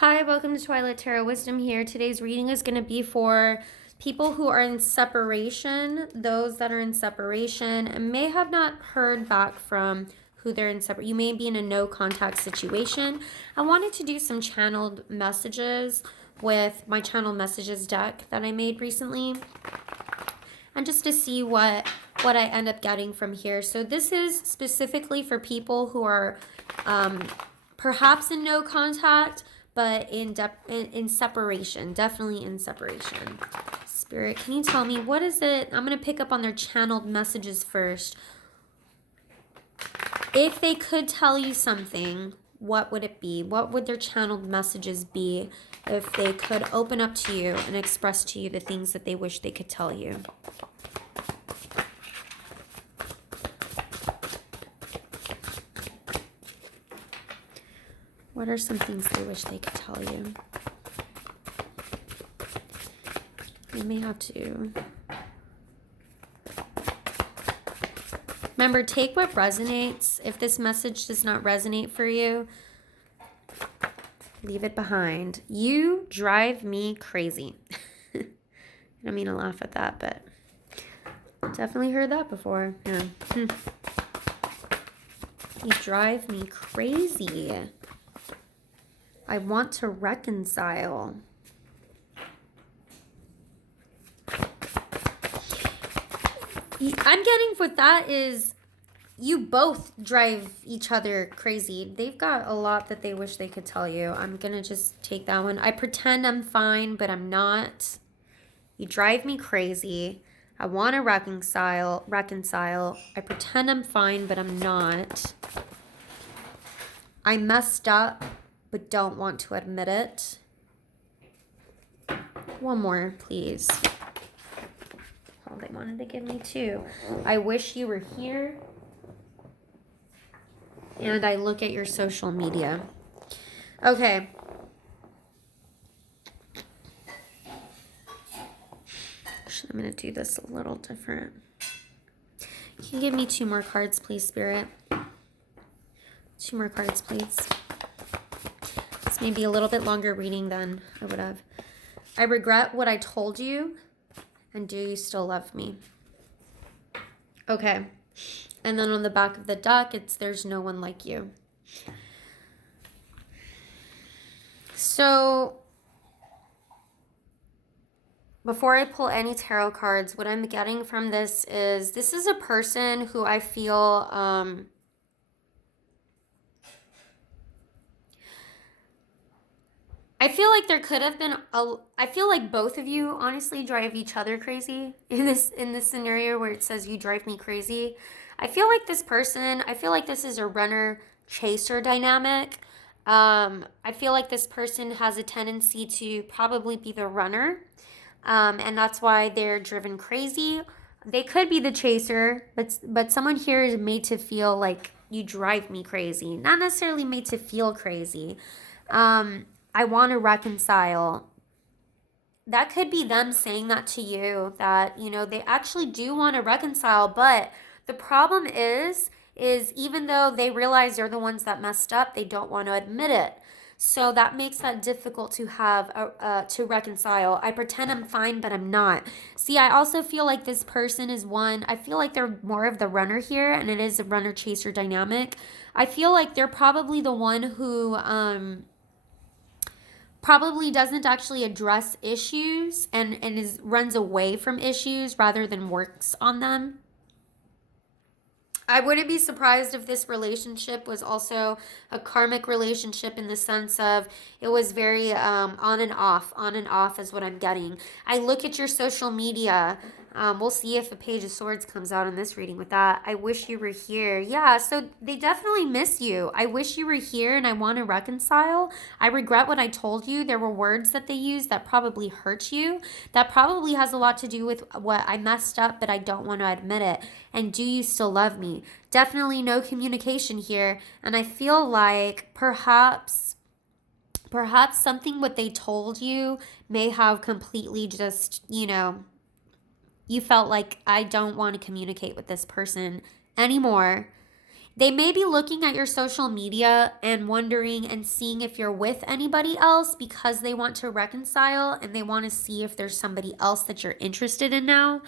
Hi, welcome to Twilight Tarot Wisdom here. Today's reading is going to be for people who are in separation, those that are in separation and may have not heard back from who they're in separate. You may be in a no contact situation. I wanted to do some channeled messages with my channel messages deck that I made recently, and just to see what I end up getting from here. So this is specifically for people who are perhaps in no contact, but in separation, definitely in separation. Spirit, can you tell me, what is it? I'm going to pick up on their channeled messages first. If they could tell you something, what would it be? What would their channeled messages be if they could open up to you and express to you the things that they wish they could tell you? What are some things they wish they could tell you? You may have to. Remember, take what resonates. If this message does not resonate for you, leave it behind. You drive me crazy. I don't mean to laugh at that, but definitely heard that before. Yeah. You drive me crazy. I want to reconcile. I'm getting what that is. You both drive each other crazy. They've got a lot that they wish they could tell you. I'm going to just take that one. I pretend I'm fine, but I'm not. You drive me crazy. I want to reconcile. I pretend I'm fine, but I'm not. I messed up, but don't want to admit it. One more, please. Oh, they wanted to give me two. I wish you were here. And I look at your social media. Okay. Actually, I'm going to do this a little different. Can you give me two more cards, please, Spirit? Two more cards, please. This may be a little bit longer reading than I would have. I regret what I told you, and do you still love me? Okay. And then on the back of the deck, it's there's no one like you. So before I pull any tarot cards, what I'm getting from this is a person who I feel like there could have been I feel like both of you honestly drive each other crazy in this scenario where it says you drive me crazy. I feel like this is a runner chaser dynamic. I feel like this person has a tendency to probably be the runner, and that's why they're driven crazy. They could be the chaser, but someone here is made to feel like you drive me crazy, not necessarily made to feel crazy. I want to reconcile. That could be them saying that to you, that, you know, they actually do want to reconcile, but the problem is even though they realize they're the ones that messed up, they don't want to admit it. So that makes that difficult to have to reconcile. I pretend I'm fine, but I'm not. See, I also feel like this person is one. I feel like they're more of the runner here, and it is a runner-chaser dynamic. I feel like they're probably the one who probably doesn't actually address issues and runs away from issues rather than works on them. I wouldn't be surprised if this relationship was also a karmic relationship in the sense of it was very on and off is what I'm getting. I look at your social media. We'll see if the Page of Swords comes out in this reading with that. I wish you were here. Yeah, so they definitely miss you. I wish you were here and I want to reconcile. I regret what I told you. There were words that they used that probably hurt you. That probably has a lot to do with what I messed up, but I don't want to admit it. And do you still love me? Definitely no communication here. And I feel like perhaps something what they told you may have completely just, you know, you felt like I don't want to communicate with this person anymore. They may be looking at your social media and wondering and seeing if you're with anybody else because they want to reconcile and they want to see if there's somebody else that you're interested in now.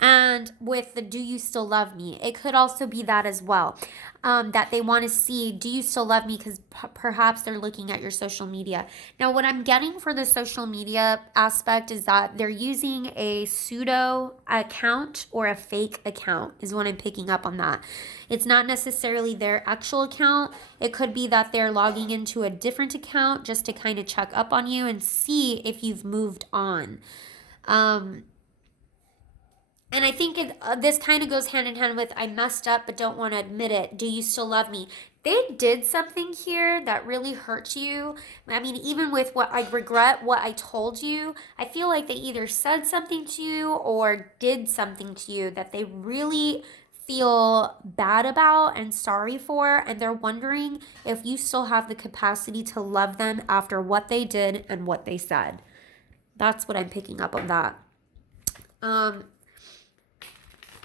And with the do you still love me, it could also be that as well. That they want to see, do you still love me? Because perhaps they're looking at your social media. Now, what I'm getting for the social media aspect is that they're using a pseudo account or a fake account, is what I'm picking up on that. It's not necessarily their actual account. It could be that they're logging into a different account just to kind of check up on you and see if you've moved on. And I think this kind of goes hand in hand with I messed up but don't want to admit it. Do you still love me? They did something here that really hurt you. I mean, even with what I regret what I told you, I feel like they either said something to you or did something to you that they really feel bad about and sorry for, and they're wondering if you still have the capacity to love them after what they did and what they said. That's what I'm picking up on that.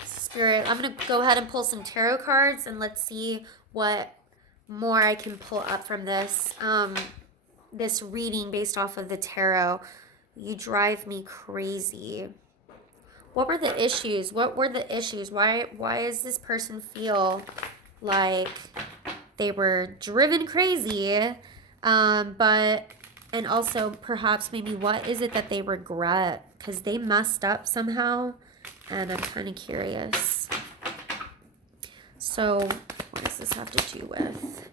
Spirit, I'm going to go ahead and pull some tarot cards and let's see what more I can pull up from this this reading based off of the tarot. You drive me crazy. What were the issues? What were the issues? Why does this person feel like they were driven crazy? But and also perhaps maybe what is it that they regret? Because they messed up somehow. And I'm kind of curious. So, what does this have to do with?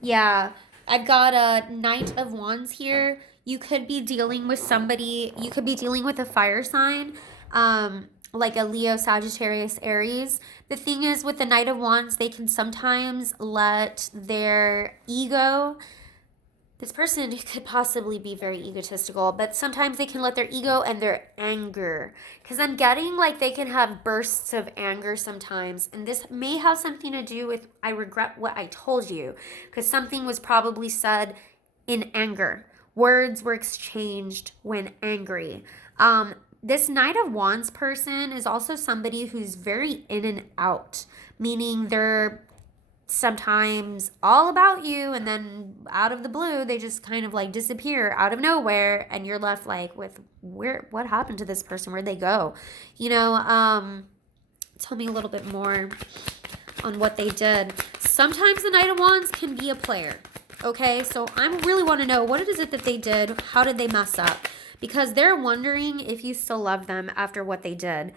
Yeah, I've got a Knight of Wands here. You could be dealing with somebody, you could be dealing with a fire sign, like a Leo, Sagittarius, Aries. The thing is with the Knight of Wands, they can sometimes let their ego, this person could possibly be very egotistical, but sometimes they can let their ego and their anger, because I'm getting like they can have bursts of anger sometimes, and this may have something to do with I regret what I told you, because something was probably said in anger. Words were exchanged when angry. This Knight of Wands person is also somebody who's very in and out, meaning they're sometimes all about you and then out of the blue they just kind of like disappear out of nowhere and you're left like with what happened to this person, where'd they go, tell me a little bit more on what they did. Sometimes the Knight of Wands can be a player, okay? So I really want to know what is it that they did, how did they mess up, because they're wondering if you still love them after what they did.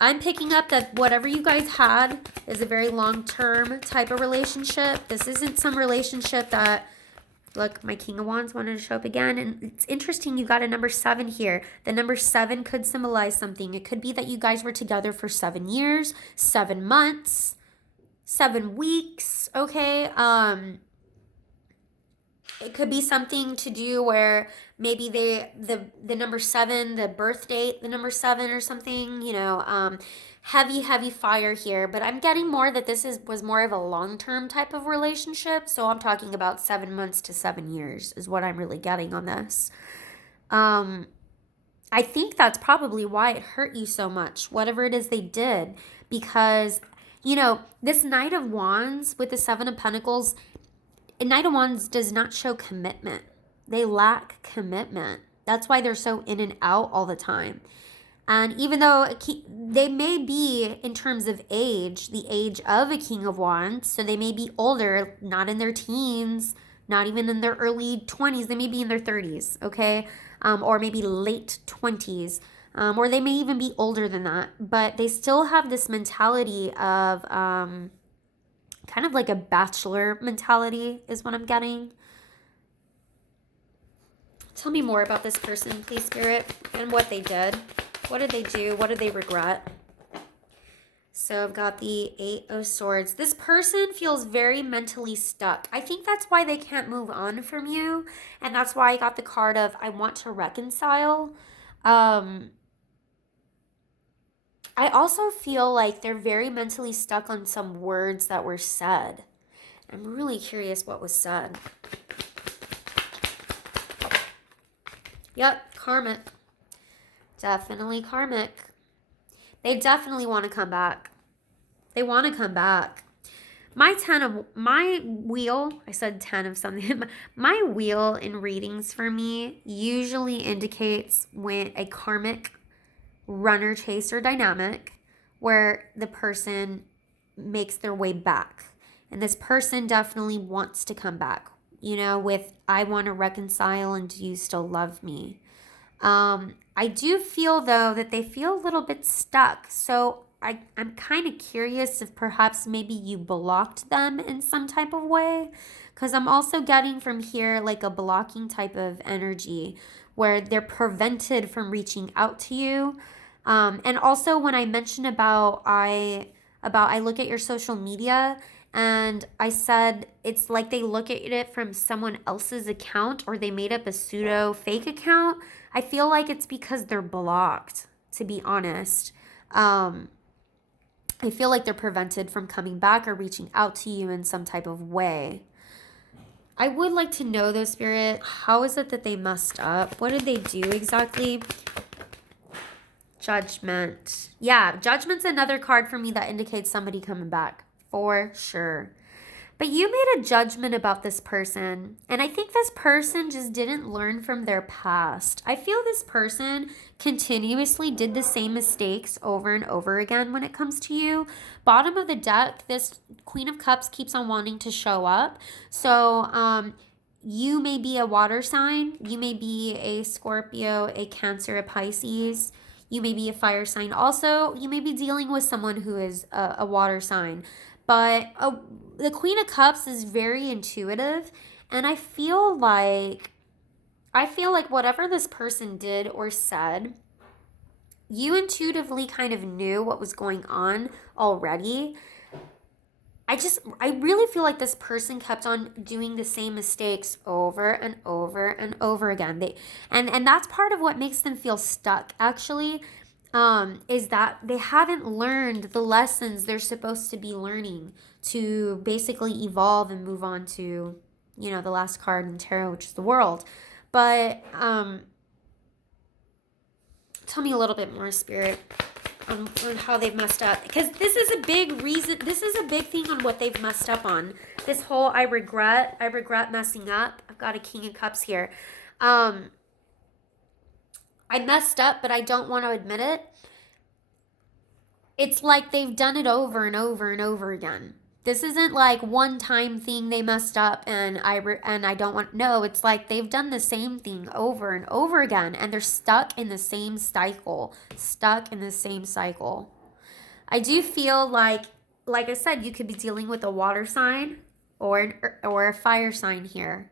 I'm picking up that whatever you guys had is a very long-term type of relationship. This isn't some relationship that, look, my King of Wands wanted to show up again. And it's interesting, you got a number 7 here. The number 7 could symbolize something. It could be that you guys were together for 7 years, 7 months, 7 weeks, okay? It could be something to do where maybe the number 7, the birth date, the number 7 or something, heavy fire here. But I'm getting more that this was more of a long-term type of relationship. So I'm talking about 7 months to 7 years is what I'm really getting on this. I think that's probably why it hurt you so much, whatever it is they did, because, this Knight of Wands with the 7 of Pentacles, a Knight of Wands does not show commitment. They lack commitment. That's why they're so in and out all the time. And even though they may be, in terms of age, the age of a King of Wands, so they may be older, not in their teens, not even in their early 20s, they may be in their 30s, okay? Or maybe late 20s, or they may even be older than that. But they still have this mentality of kind of like a bachelor mentality is what I'm getting. Tell me more about this person, please, Spirit, and what they did. What did they do? What did they regret? So I've got the 8 of Swords. This person feels very mentally stuck. I think that's why they can't move on from you. And that's why I got the card of I want to reconcile. I also feel like they're very mentally stuck on some words that were said. I'm really curious what was said. Yep, karmic. Definitely karmic. They definitely want to come back. They want to come back. My wheel, I said 10 of something. My wheel in readings for me usually indicates when a karmic runner chaser dynamic where the person makes their way back. And this person definitely wants to come back, with I want to reconcile and do you still love me? I do feel though that they feel a little bit stuck. So I'm kind of curious if perhaps maybe you blocked them in some type of way. Because I'm also getting from here like a blocking type of energy where they're prevented from reaching out to you. And also when I mentioned about I look at your social media and I said it's like they look at it from someone else's account or they made up a pseudo fake account. I feel like it's because they're blocked, to be honest. I feel like they're prevented from coming back or reaching out to you in some type of way. I would like to know though, Spirit, how is it that they messed up? What did they do exactly? Judgment. Yeah, Judgment's another card for me that indicates somebody coming back. For sure. But you made a judgment about this person, and I think this person just didn't learn from their past. I feel this person continuously did the same mistakes over and over again when it comes to you. Bottom of the deck, this Queen of Cups keeps on wanting to show up. So, you may be a water sign. You may be a Scorpio, a Cancer, a Pisces. You may be a fire sign. Also, you may be dealing with someone who is a water sign. But the Queen of Cups is very intuitive, and I feel like whatever this person did or said, you intuitively kind of knew what was going on already. I really feel like this person kept on doing the same mistakes over and over and over again. And that's part of what makes them feel stuck, actually. Is that they haven't learned the lessons they're supposed to be learning to basically evolve and move on to, the last card in tarot, which is the World. But tell me a little bit more, Spirit, on how they've messed up. Because this is a big reason, this is a big thing on what they've messed up on. This whole I regret messing up. I've got a King of Cups here. I messed up, but I don't want to admit it. It's like they've done it over and over and over again. This isn't like one time thing they messed up and I don't want, no, it's like they've done the same thing over and over again and they're stuck in the same cycle. I do feel like I said, you could be dealing with a water sign or a fire sign here.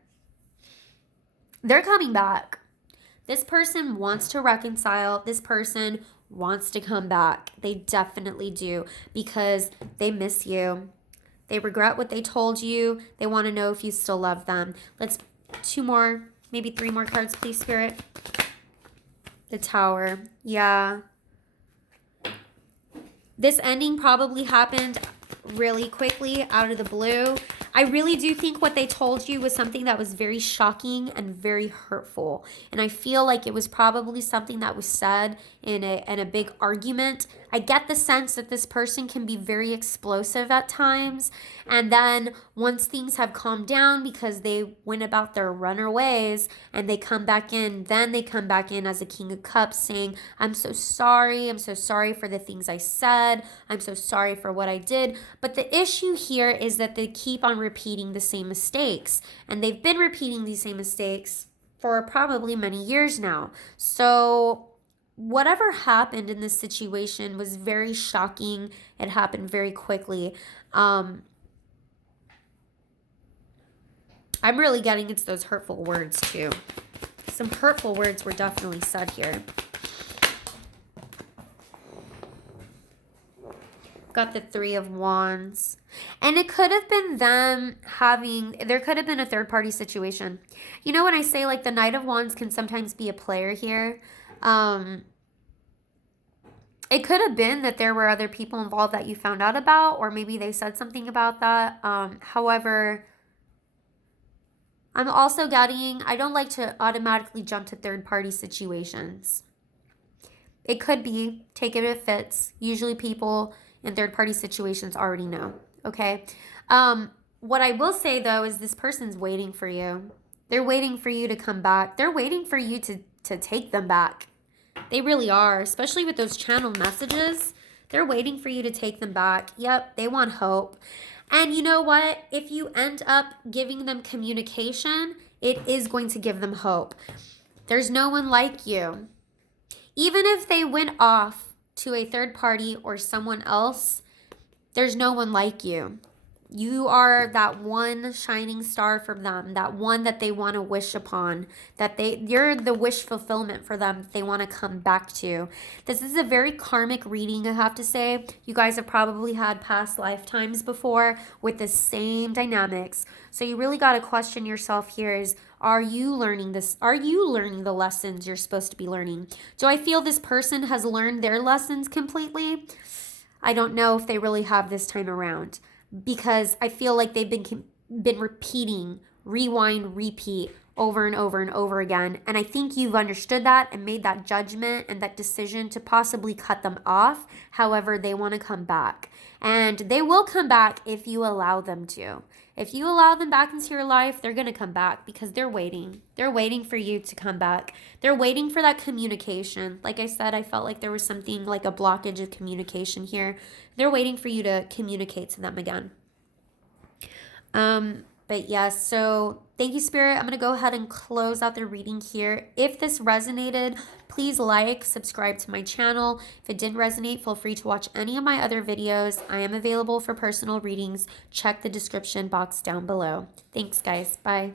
They're coming back. This person wants to reconcile. This person wants to come back. They definitely do because they miss you. They regret what they told you. They want to know if you still love them. Let's 2 more, maybe 3 more cards, please, Spirit. The Tower. Yeah. This ending probably happened really quickly out of the blue. I really do think what they told you was something that was very shocking and very hurtful. And I feel like it was probably something that was said in a big argument. I get the sense that this person can be very explosive at times. And then once things have calmed down because they went about their runner ways and they come back in, then they come back in as a King of Cups saying, I'm so sorry. I'm so sorry for the things I said. I'm so sorry for what I did. But the issue here is that they keep on repeating the same mistakes. And they've been repeating these same mistakes for probably many years now. So whatever happened in this situation was very shocking. It happened very quickly. I'm really getting it's those hurtful words too. Some hurtful words were definitely said here. Got the 3 of Wands. And it could have been them there could have been a third party situation. You know when I say like the Knight of Wands can sometimes be a player here? It could have been that there were other people involved that you found out about, or maybe they said something about that. However, I'm also getting, I don't like to automatically jump to third party situations. It could be, take it if it fits. Usually people in third-party situations already know, okay? What I will say, though, is this person's waiting for you. They're waiting for you to come back. They're waiting for you to take them back. They really are, especially with those channel messages. They're waiting for you to take them back. Yep, they want hope. And you know what? If you end up giving them communication, it is going to give them hope. There's no one like you. Even if they went off to a third party or someone else, there's no one like you. You are that one shining star for them, that one that they want to wish upon, you're the wish fulfillment for them that they want to come back to. This is a very karmic reading, I have to say. You guys have probably had past lifetimes before with the same dynamics. So you really got to question yourself here is, are you learning this? Are you learning the lessons you're supposed to be learning? Do I feel this person has learned their lessons completely? I don't know if they really have this time around, because I feel like they've been repeating, rewind, repeat over and over and over again. And I think you've understood that and made that judgment and that decision to possibly cut them off. However, they want to come back. And they will come back if you allow them to. If you allow them back into your life, they're going to come back because they're waiting. They're waiting for you to come back. They're waiting for that communication. Like I said, I felt like there was something like a blockage of communication here. They're waiting for you to communicate to them again. But yes, so thank you, Spirit. I'm going to go ahead and close out the reading here. If this resonated, please like, subscribe to my channel. If it didn't resonate, feel free to watch any of my other videos. I am available for personal readings. Check the description box down below. Thanks, guys. Bye.